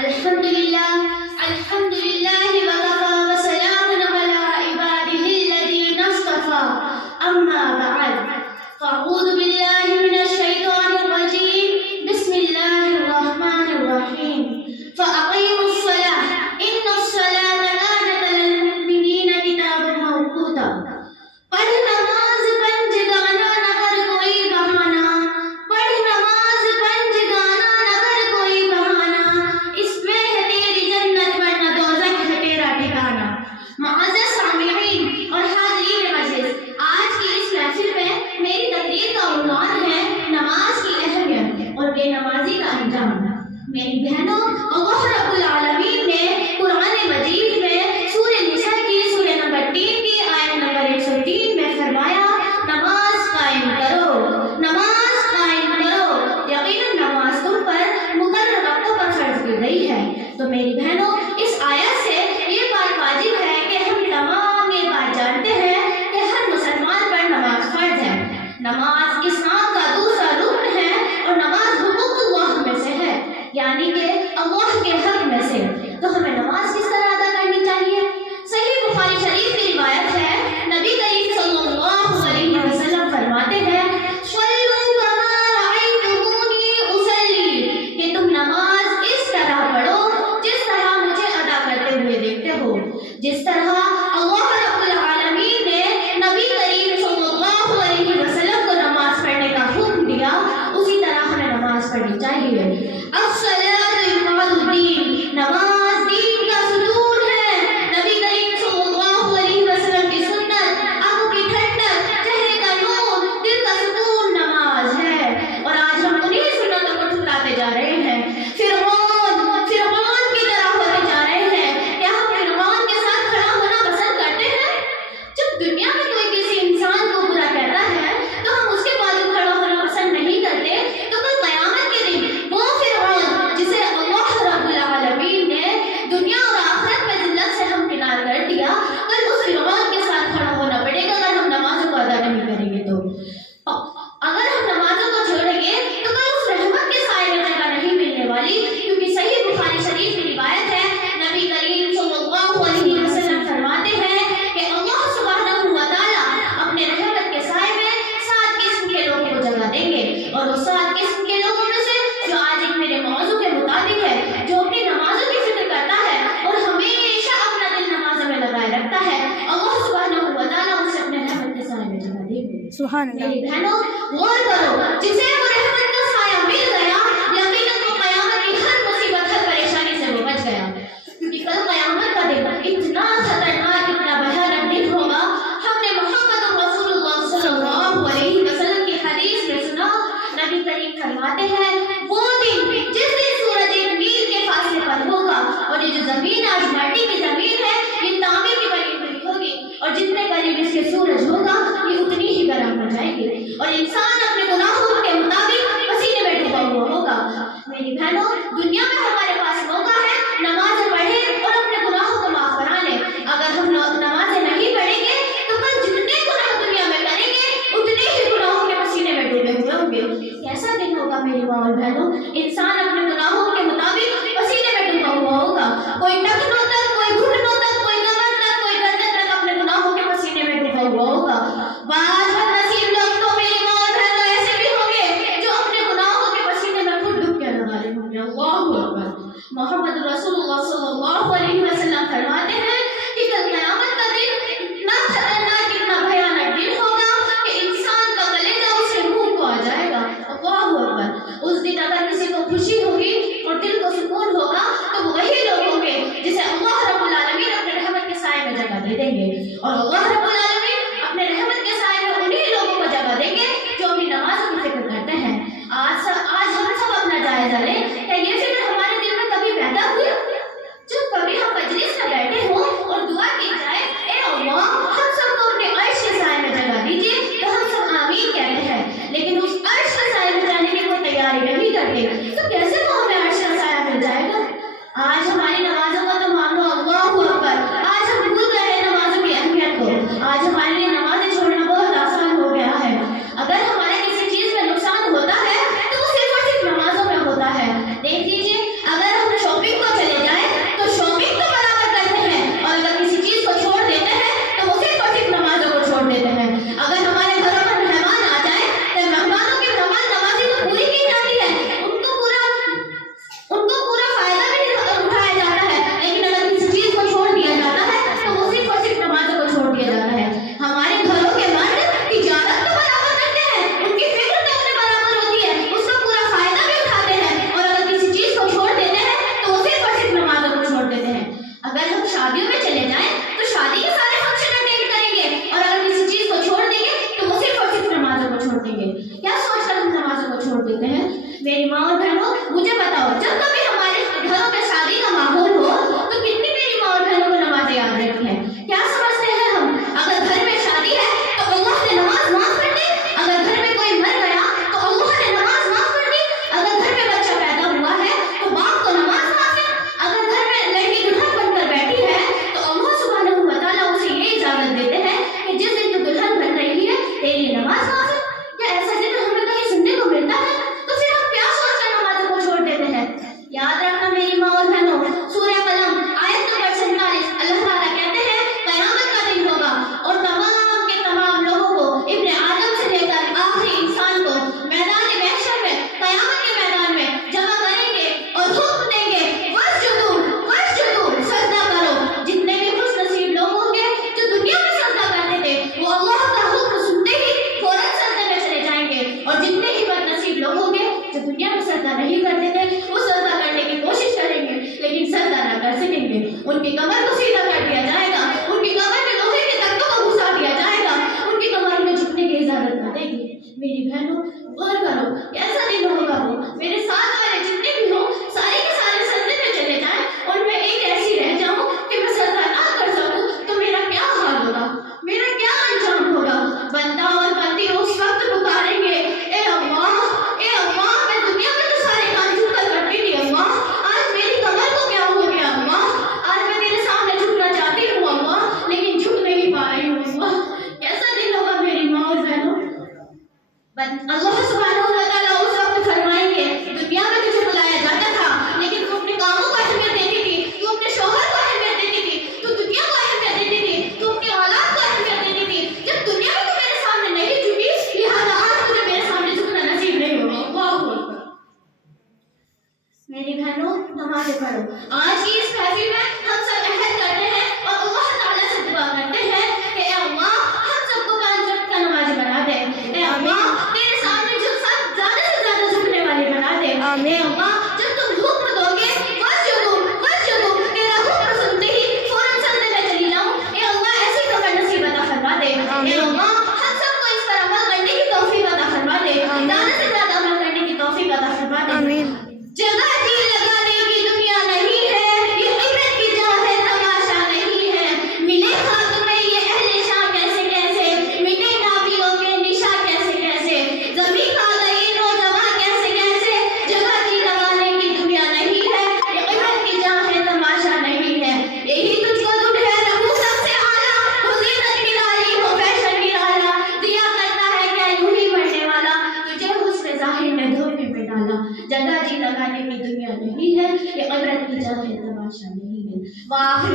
अल्हम्दुलिल्लाह अल्हम्दुलिल्लाह वकफ़ा व सलामुन अला इबादिहिल्लज़ीना इस्तफ़ा अम्मा बअद फ़अऊज़ु बिल्लाहि मिनश शैतानिर रजीम बिस्मिल्लाहिर रहमानिर रहीम फ़अक़ीमुस सलाह इन्नस सलाता कानत लल मुमिनीना किताबन मौक़ूता। पढ़ नमाज पंज गाना न कर कोई बहाना, पढ़ नमाज पंज गाना न कर कोई बहाना, इसमें है तेरी जन्नत वरना दोज़ख है तेरा ठिकाना। मुअज़्ज़ज़ सामिईन और हाज़रीन मजलिस, आज की इस महफिल में मेरी तकरीर का उन्वान है नमाज की अहमियत और बेनमाजी का अंजाम। मेरी बहनों, अल्लाह रब्बुल आलमीन ने कुरान मजीद में सूरह निसा की सूरह नंबर 3 की आयत नंबर 103 में फरमाया, नमाज कायम करो, नमाज कायम करो। यकीनन नमाज तुम पर मुकर्रर वक्तों पर फर्ज की गई है। तो मेरी बहनों, इस आयत से ये बात वाजिब है कि हम तमाम ये बात जानते हैं कि हर मुसलमान पर नमाज फर्ज है। नमाज इस्लाम का दूसरा रुकन है और नमाज हुकूकुल्लाह में से है, यानी कि अल्लाह के हक में से। तो हमें नमाज किस तरह अदा करनी चाहिए? सही बुखारी शरीफ की रिवायत है, नबी करीम सल्लल्लाहु अलैहि वसल्लम फरमाते हैं, सल्लू कमा रअयतुमूनी उसल्ली, कि तुम नमाज इस तरह पढ़ो जिस तरह मुझे अदा करते हुए देखते हो। जिस तरह अल्लाह रब्बुल आलमीन ने नबी करीम सल्लल्लाहु अलैहि वसल्लम को नमाज पढ़ने का हुक्म दिया, उसी तरह हमें नमाज पढ़नी चाहिए। अस्सलातु इमादुद्दीन, नमाज दीन का सुतून है। नबी करीम सल्लल्लाहु अलैहि वसल्लम की सुन्नत, आंखों की ठंडक, चेहरे का नूर, दिल का सुकून नमाज है। और आज हम उन्हीं सुन्नतों को ठुकराते जा रहे हैं, फिरौन की तरह होते जा रहे हैं। क्या हम फिरौन के साथ खड़ा होना पसंद करते हैं? जब दुनिया में कोई किसी इंसान को बुरा कहता है तो हम उसके बाजू खड़ा होना पसंद नहीं करते, तो कल क़यामत के दिन वो फिरौन जिसे अल्लाह रब्बुल आलमीन ने दुनिया और आखिरत में जिल्लत से हमकिनार कर दिया, कल उस फिरौन के साथ खड़ा होना पड़ेगा अगर हम नमाजों को अदा नहीं करेंगे। तो अगर हम नमाजों को छोड़ेंगे तो कल उस रहमत के साए में जगह नहीं मिलने वाली, क्योंकि सही बुखारी शरीफ की रिवायत है, नबी करीम सल्लल्लाहु अलैहि वसल्लम फरमाते हैं कि अल्लाह सुब्हानहू व तआला अपने रहमत के साए में 7 किस्म के लोगों को जगह देंगे। और वो 7 किस्म के लोगों में से जो आज एक मेरे मौजू के मुताबिक है, जो अपनी नमाजों की फिक्र करता है और हमेशा अपना दिल नमाजों में लगाए रखता है, अल्लाह सुब्हानहू व तआला उसे अपने रहमत के साए में जगह देंगे। सुभान अल्लाह। मेरी बहनों, गौर करो, जिसे वो रहमत का साया मिल गया, यकीनन वो क़यामत की हर मुसीबत, हर परेशानी से वो बच गया। क्योंकि कल क़यामत का दिन इतना खतरनाक, इतना भयानक दिन होगा। हमने मोहम्मद रसूलुल्लाह सल्लल्लाहु अलैहि वसल्लम की हदीस में सुना, नबी करीम फरमाते हैं, वो दिन जिस दिन सूरज एक मील के फासले पर होगा और ये जो जमीन आज माटी की जमीन है ये तांबे की बनी हुई होगी, और जितने करीब इसके सूरज होगा ये उतनी ही गर्म हो जाएगी, और इंसान अपने गुनाहों के मुताबिक पसीने में डूबा हुआ होगा। मेरी बहनों, दुनिया में हमारे पास मौका है, नमाज पढ़े और अपने गुनाहों को माफ करा लें। अगर हम नमाजें नहीं पढ़ेंगे तो कल जितने गुनाह दुनिया में करेंगे उतने ही गुनाहों के पसीने में डूबे हुए होंगे। कैसा दिन होगा मेरी माँ और बहनों? इंसान अपने गुनाहों के मुताबिक पसीने में डूबा हुआ होगा। कोई टखनों तक, कोई घुटनों तक, कोई कमर तक, कोई गर्दन तक अपने गुनाहों के पसीने में डूबा हुआ होगा। बदनसीब लोग तो मेरी माँ और बहनों ऐसे भी होंगे जो अपने गुनाहों के पसीने में खुद डुबकियां लगा रहे होंगे। अल्लाहू अकबर। मोहम्मद रसूलुल्लाह सल्लल्लाहु अलैहि वसल्लम फरमाते हैं कि कल क़यामत का दिन इतना खतरनाक, इतना भयानक दिन होगा कि इंसान का कलेजा उसके मुंह को आ जाएगा। अल्लाहू अकबर। उस दिन अगर किसी को खुशी होगी और दिल को सुकून होगा तो वो वही लोग होंगे जिसे अल्लाह रब्बुल आलमीन अपने रहमत के साए में जगह दे देंगे, और अल्लाह रब्बुल आलमीन अपने रहमत के साए में उन्हीं लोगों को जगह देंगे जो अपनी नमाज़ों की फिक्र करते हैं। आज हम सब अपना जायजा लें, क्या ये फिक्र हमारे दिल में कभी पैदा हुई? जब कभी हम मजलिस में बैठे हों और दुआ की जाए, ए अल्लाह हम सबको अपने अर्श के साए में जगह दीजिए, तो हम सब आमीन कहते हैं, लेकिन उस अर्श के साए में जाने की कोई तैयारी नहीं करते। तो कैसे मेरी बहनों, नमाज़ें पढ़ो। आज की इस महफिल में हम सब अहद करते हैं और अल्लाह ताला से दुआ करते हैं कि ए अल्लाह हम सबको 5 वक्त का नमाज़ी बना दे। ए अल्लाह तेरे सामने जो सब ज़्यादा से ज़्यादा झुकने वाले बना दे। ए अल्लाह जब तुम हुक्म दोगे वस्जुदू तेरा हुक्म सुनते ही फौरन सजदे में चली जाऊं। ए अल्लाह ऐसी कमर नसीब अता फरमा दे। ए अल्लाह हम सबको इस पर अमल करने की तौफीक अता फरमा दे। ज़्यादा से ज़्यादा अमल करने की तौफीक अता फरमा दे। आमीन। जगह जी लगाने की दुनिया नहीं है, ये इबरत की जगह है, तमाशा नहीं है। मिले खाक में ये अहले शाह कैसे कैसे, मिटे नाबियों के निशा कैसे कैसे, ज़मीं खा गई नौजवान कैसे कैसे। जगह जी लगाने की दुनिया नहीं है, ये इबरत की जगह है, तमाशा नहीं है। यही तुझको दुख है रहू सबसे आला, हो ज़ीनत निराली हो फैशन निराला, दिया करता है क्या यूं ही बढ़ने वाला, तुझे हुस्न ज़ाहिर में धोखे में डाला। जगह जी लगाने की दुनिया नहीं है, ये इबरत की जगह है, तमाशा नहीं है। वाह